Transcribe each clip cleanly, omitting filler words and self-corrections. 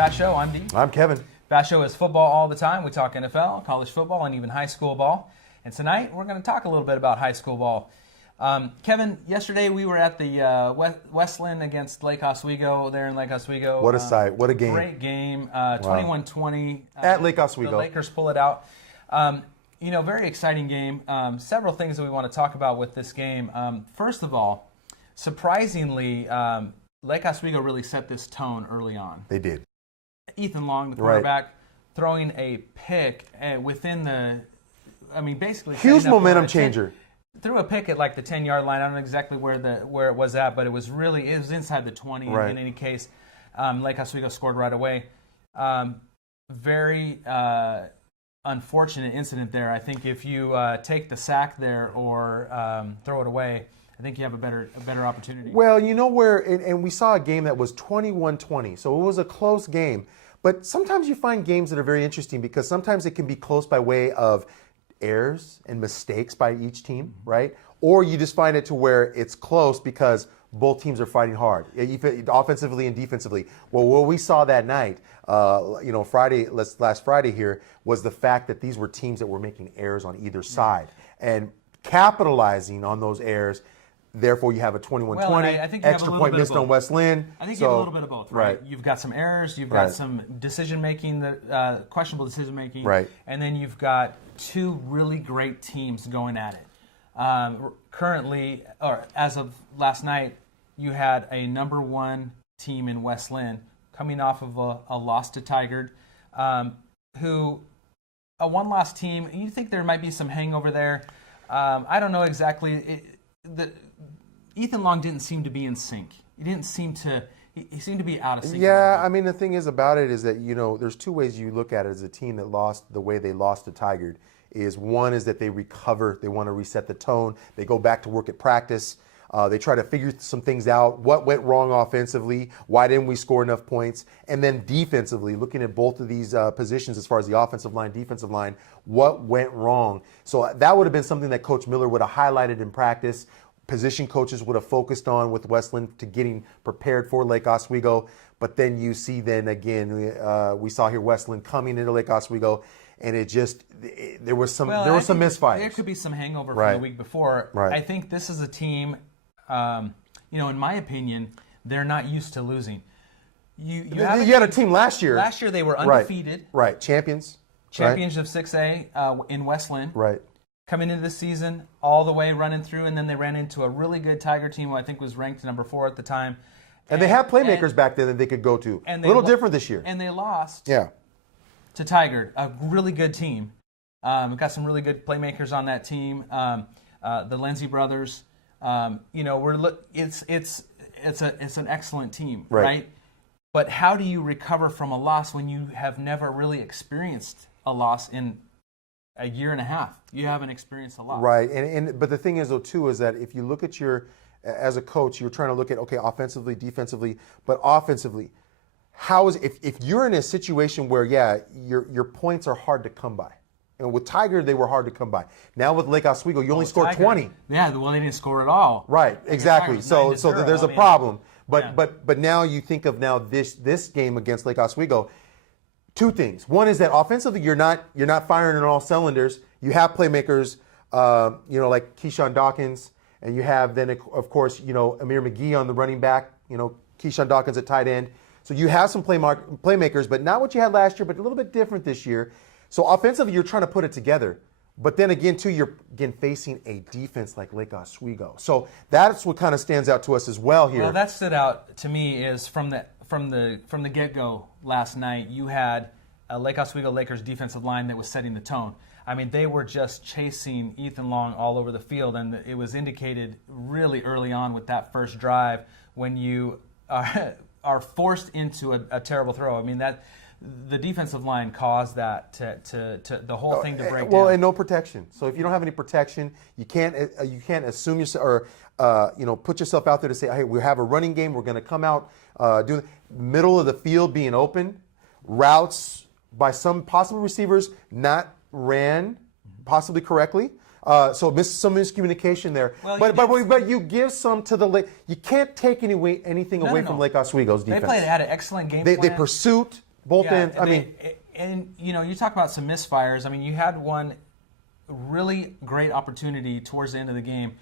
FATT Show. I'm Dean. I'm Kevin. FATT Show is football all the time. We talk NFL, college football, and even high school ball. And tonight we're going to talk a little bit about high school ball. Kevin, yesterday we were at the Westland against Lake Oswego there in Lake Oswego. What a sight. What a game. Great game. 21-20. At Lake Oswego. The Lakers pull it out. Very exciting game. Several things that we want to talk about with this game. First of all, surprisingly, Lake Oswego really set this tone early on. They did. Ethan Long, the quarterback, throwing a pick within basically huge momentum changer. Threw a pick at like the 10-yard line. I don't know exactly where it was at, but it was inside the 20 in any case. Lake Oswego scored right away. Very unfortunate incident there. I think if you take the sack there or throw it away, I think you have a better opportunity. Well, you know where, and we saw a game that was 21-20, so it was a close game. But sometimes you find games that are very interesting because sometimes it can be close by way of errors and mistakes by each team, right? Or you just find it to where it's close because both teams are fighting hard, offensively and defensively. Well, what we saw that night, last Friday here, was the fact that these were teams that were making errors on either side and capitalizing on those errors. Therefore, you have a 21-20, extra point missed on Westland. I think you have a little bit of both, right? You've got some errors, you've got some decision-making, questionable decision-making, and then you've got two really great teams going at it. Currently, or as of last night, you had a number one team in Westland coming off of a loss to Tigard, who a one-loss team. You think there might be some hangover there? I don't know exactly. Ethan Long didn't seem to be in sync. He seemed to be out of sync. Yeah, I mean, the thing is about it is that, there's two ways you look at it as a team that lost the way they lost to Tigard. One is that they recover, they want to reset the tone, they go back to work at practice, they try to figure some things out, what went wrong offensively, why didn't we score enough points, and then defensively, looking at both of these positions as far as the offensive line, defensive line, what went wrong. So that would have been something that Coach Miller would have highlighted in practice. Position coaches would have focused on with Westland to getting prepared for Lake Oswego. But then you see we saw here Westland coming into Lake Oswego, and there was some misfires. There could be some hangover from the week before. Right. I think this is a team, in my opinion, they're not used to losing. You had a team last year. Last year they were undefeated. Right. Champions of 6A in Westland. Right. Coming into the season, all the way running through, and then they ran into a really good Tiger team who I think was ranked number 4 at the time. And they had playmakers back then that they could go to. A little different this year. And they lost to Tiger, a really good team. We've got some really good playmakers on that team. The Lindsay brothers. It's an excellent team, right? But how do you recover from a loss when you have never really experienced a loss in a year and a half? You haven't experienced a loss. Right, but the thing is, though, too, is that if you look at as a coach, you're trying to look at, offensively, defensively, but offensively, if you're in a situation where, your points are hard to come by. And with Tiger, they were hard to come by. Now with Lake Oswego, you only scored 20. Yeah, well, they didn't score at all. Right, exactly. So there's a problem. But now you think of this game against Lake Oswego. Two things. One is that offensively, you're not firing on all cylinders. You have playmakers, like Keyshawn Dawkins, and you have then, of course, Amir McGee on the running back. Keyshawn Dawkins at tight end. So you have some playmakers, but not what you had last year, but a little bit different this year. So offensively, you're trying to put it together. But then again, too, you're facing a defense like Lake Oswego. So that's what kind of stands out to us as well here. Well, that stood out to me is from the get-go last night, you had a Lake Oswego Lakers defensive line that was setting the tone. I mean, they were just chasing Ethan Long all over the field, and it was indicated really early on with that first drive when you are forced into a terrible throw. I mean, the defensive line caused that to the whole thing to break down. Well, and no protection. So if you don't have any protection, you can't assume yourself or put yourself out there to say, hey, we have a running game. We're going to come out do middle of the field being open, routes by some possible receivers not ran possibly correctly. So some miscommunication there. Well, but you give some to the Lake. You can't take anything away from Lake Oswego's defense. They had an excellent game plan. They pursued. Both ends. And you talk about some misfires. I mean, you had one really great opportunity towards the end of the game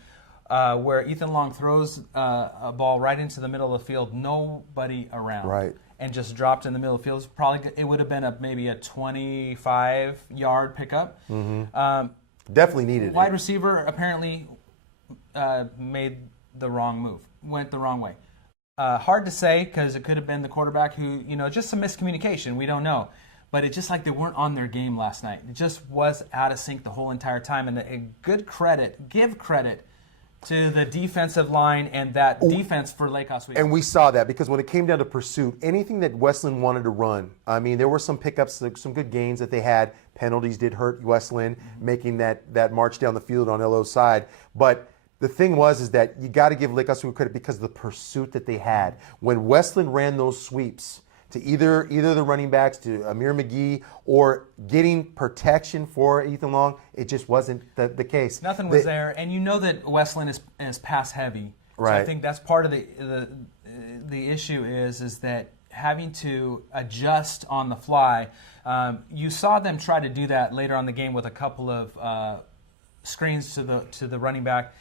where Ethan Long throws a ball right into the middle of the field, nobody around, right, and just dropped in the middle of the field. It would have been maybe a 25-yard pickup. Mm-hmm. Definitely needed. Wide receiver apparently made the wrong move, went the wrong way. Hard to say because it could have been the quarterback who, just some miscommunication. We don't know. But it's just like they weren't on their game last night. It just was out of sync the whole entire time. And give credit to the defensive line and that defense for Lake Oswego. And we saw that because when it came down to pursuit, anything that Westland wanted to run, I mean, there were some pickups, some good gains that they had. Penalties did hurt Westland, making that march down the field on LO's side. But the thing is that you got to give Lake Oswego credit because of the pursuit that they had. When Westland ran those sweeps to either the running backs, to Amir McGee, or getting protection for Ethan Long, it just wasn't the case. Nothing was there, and you know that Westland is pass heavy. Right. So I think that's part of the issue is that having to adjust on the fly. You saw them try to do that later on in the game with a couple of screens to the running back.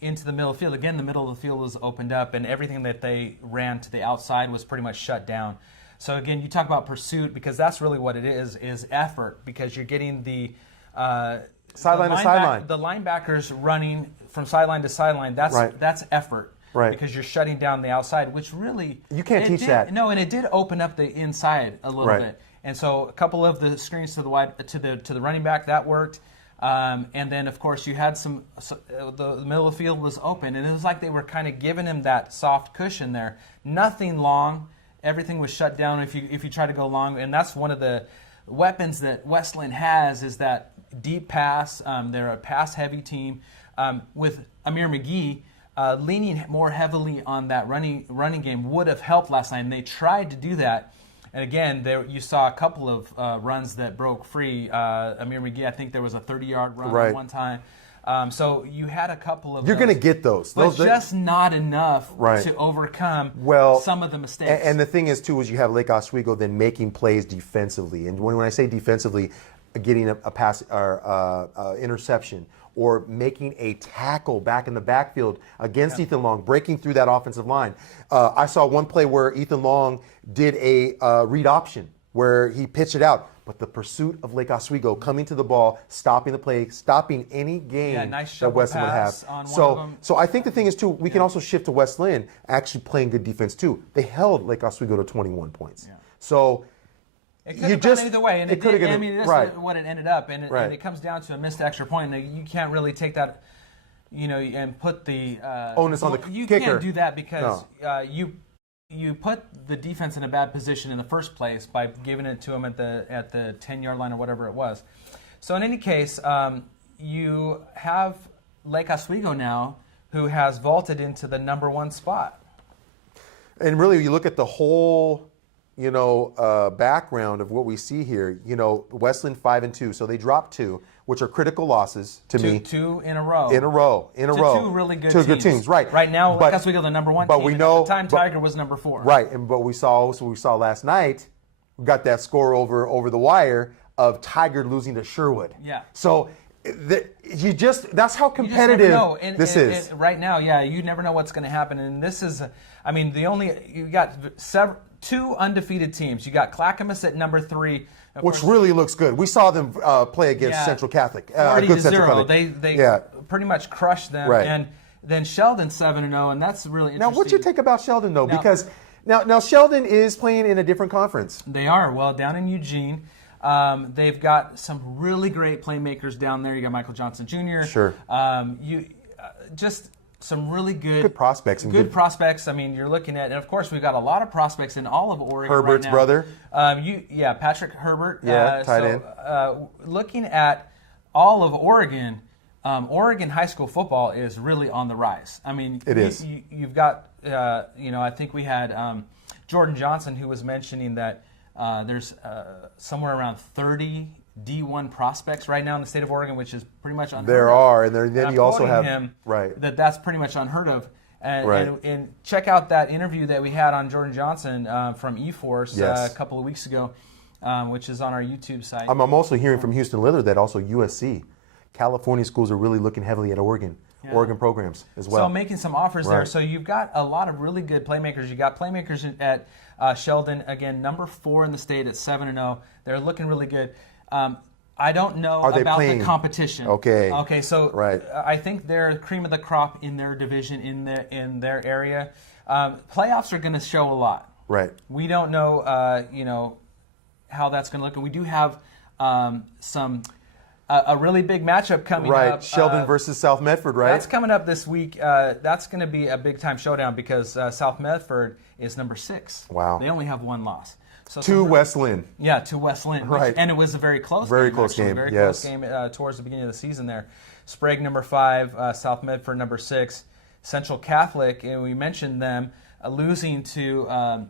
Into the middle of the field. Again, the middle of the field was opened up, and everything that they ran to the outside was pretty much shut down. So again, you talk about pursuit because that's really what it is effort, because you're getting the sideline to sideline. The linebackers running from sideline to sideline. That's effort. Right. Because you're shutting down the outside, which really you can't teach that. No, and it did open up the inside a little bit. And so a couple of the screens to the running back that worked. And then, of course, you had the middle of the field was open, and it was like they were kind of giving him that soft cushion there. Nothing long. Everything was shut down if you try to go long, and that's one of the weapons that Westland has is that deep pass. They're a pass-heavy team. With Amir McGee leaning more heavily on that running game would have helped last night, and they tried to do that. And again, you saw a couple of runs that broke free. Amir McGee, I think there was a 30-yard run at one time. So you had a couple of You're going to get those. But just not enough to overcome some of the mistakes. And the thing is, too, is you have Lake Oswego then making plays defensively. And when I say defensively, getting a pass or interception or making a tackle back in the backfield against Ethan Long, breaking through that offensive line. I saw one play where Ethan Long did a read option where he pitched it out. But the pursuit of Lake Oswego coming to the ball, stopping the play, stopping any game that Westland would have. So I think the thing is, too, we can also shift to Westland actually playing good defense, too. They held Lake Oswego to 21 points. Yeah. So it could have gone either way, and that's right. what it ended up. And it comes down to a missed extra point. And you can't really take that, and put the onus on the kicker. You can't do that because you put the defense in a bad position in the first place by giving it to them at the 10-yard line or whatever it was. So in any case, you have Lake Oswego now, who has vaulted into the number 1 spot. And really, you look at the whole background of what we see here. Westland 5-2, so they dropped 2, which are critical losses to me. 2 in a row. In a row. To 2 really good teams. Right. Right now, Lake Oswego the number 1 but team. We know, at the time, Tiger was number 4. Right, and but we saw last night. We got that score over the wire of Tiger losing to Sherwood. Yeah. So that's how competitive this is. Right now, you never know what's going to happen, and this is, you got 2 undefeated teams. You got Clackamas at number 3, which really looks good. We saw them play against Central Catholic. 40-0. They pretty much crushed them. Right. And then Sheldon 7-0, and that's really interesting. Now, what's your take about Sheldon though? Because now Sheldon is playing in a different conference. They are. Well, down in Eugene. They've got some really great playmakers down there. You got Michael Johnson Jr. Sure. Just some really good prospects. Good prospects. You're looking at, and of course, we've got a lot of prospects in all of Oregon Herbert's right now. brother. Patrick Herbert. Tight end. Looking at all of Oregon, Oregon high school football is really on the rise. It is. You've got, I think we had Jordan Johnson who was mentioning that there's somewhere around 30 D1 prospects right now in the state of Oregon, which is pretty much unheard of. There are, and then you also have him right. That's pretty much unheard of. And check out that interview that we had on Jordan Johnson from eForce a couple of weeks ago, which is on our YouTube site. I'm also hearing from Houston Lillard that also USC, California schools are really looking heavily at Oregon programs as well. So making some offers there. So you've got a lot of really good playmakers. You got playmakers at Sheldon, again, number 4 in the state at 7-0. They're looking really good. I don't know about the competition. Okay. So I think they're cream of the crop in their division, in their area. Playoffs are going to show a lot. Right. We don't know, how that's going to look, and we do have a really big matchup coming up. Right. Sheldon versus South Medford. Right. That's coming up this week. That's going to be a big time showdown because South Medford is number 6. Wow. They only have 1 loss. So to West Lynn. Yeah, to West Lynn. Right. And it was a very close game. Very close game, Very close game towards the beginning of the season there. Sprague, number 5. South Medford, number 6. Central Catholic, and we mentioned them losing to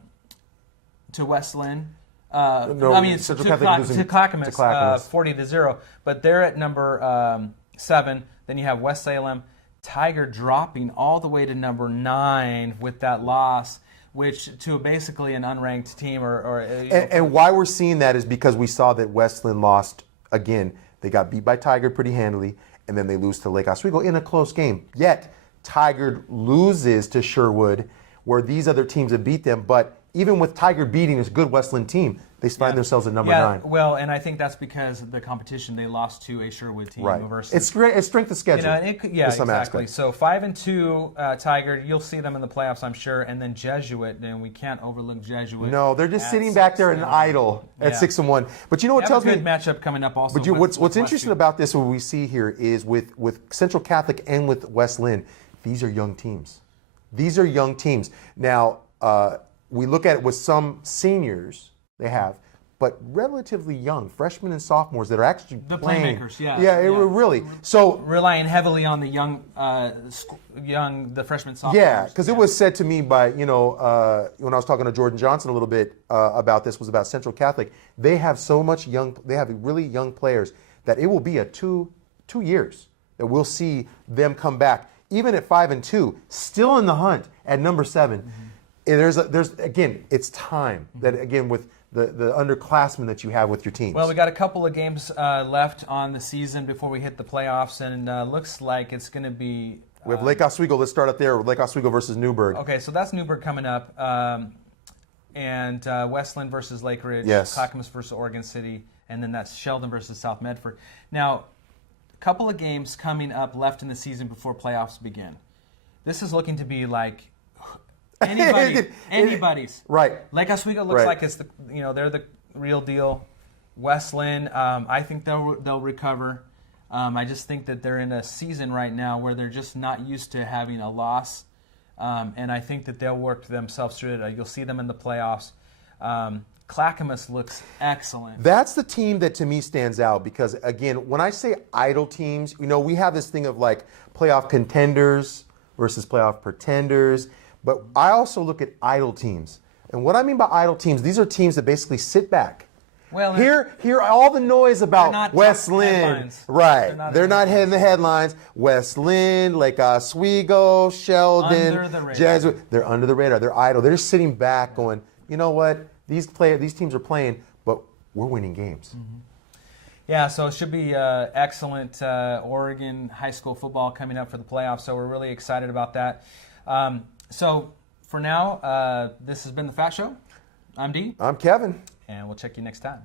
West Lynn. To Clackamas, 40-0. But they're at number 7. Then you have West Salem. Tiger dropping all the way to number 9 with that loss, which to basically an unranked team. And why we're seeing that is because we saw that West Lynn lost again. They got beat by Tiger pretty handily, and then they lose to Lake Oswego in a close game. Yet Tiger loses to Sherwood, where these other teams have beat them. But even with Tiger beating this good West Lynn team, they find themselves at number 9. Well, and I think that's because of the competition. They lost to a Sherwood team. Right. Versus, it's strength of schedule. Exactly. Aspect. So 5-2 Tiger, you'll see them in the playoffs, I'm sure. And then Jesuit, and we can't overlook Jesuit. No, they're just sitting back there and idle at 6-1. But you know what tells me? A good matchup coming up also. But what's interesting about this, what we see here, is with Central Catholic and with West Lynn, these are young teams. These are young teams. Now, we look at it with some seniors they have, but relatively young freshmen and sophomores that are actually playing. Playmakers, really. So relying heavily on the the freshmen, sophomores. Yeah, because it was said to me by when I was talking to Jordan Johnson a little bit about this, was about Central Catholic. They have so much they have really young players that it will be a two years that we'll see them come back, even at 5-2, still in the hunt at number 7. Mm-hmm. There's again, it's time that again with the underclassmen that you have with your teams. Well, we got a couple of games left on the season before we hit the playoffs, and looks like it's going to be. We have Lake Oswego. Let's start up there with Lake Oswego versus Newburgh. Okay, so that's Newburgh coming up, and West Lynn versus Lake Ridge, Clackamas versus Oregon City, and then that's Sheldon versus South Medford. Now, a couple of games coming up left in the season before playoffs begin. This is looking to be like. Anybody's. Right. Lake Oswego looks like it's they're the real deal. West Lynn, I think they'll recover. I just think that they're in a season right now where they're just not used to having a loss, and I think that they'll work themselves through it. You'll see them in the playoffs. Clackamas looks excellent. That's the team that to me stands out because again, when I say idle teams, we have this thing of like playoff contenders versus playoff pretenders. But I also look at idle teams. And what I mean by idle teams, these are teams that basically sit back. Well, hear all the noise about West Lynn. Headlines. Right. They're not in the headlines. West Lynn, Lake Oswego, Sheldon, Jesuit. They're under the radar. They're idle. They're just sitting back going, you know what? These teams are playing, but we're winning games. Mm-hmm. Yeah, so it should be excellent Oregon high school football coming up for the playoffs. So we're really excited about that. So for now, this has been the FATT Show. I'm Dee. I'm Kevin. And we'll check you next time.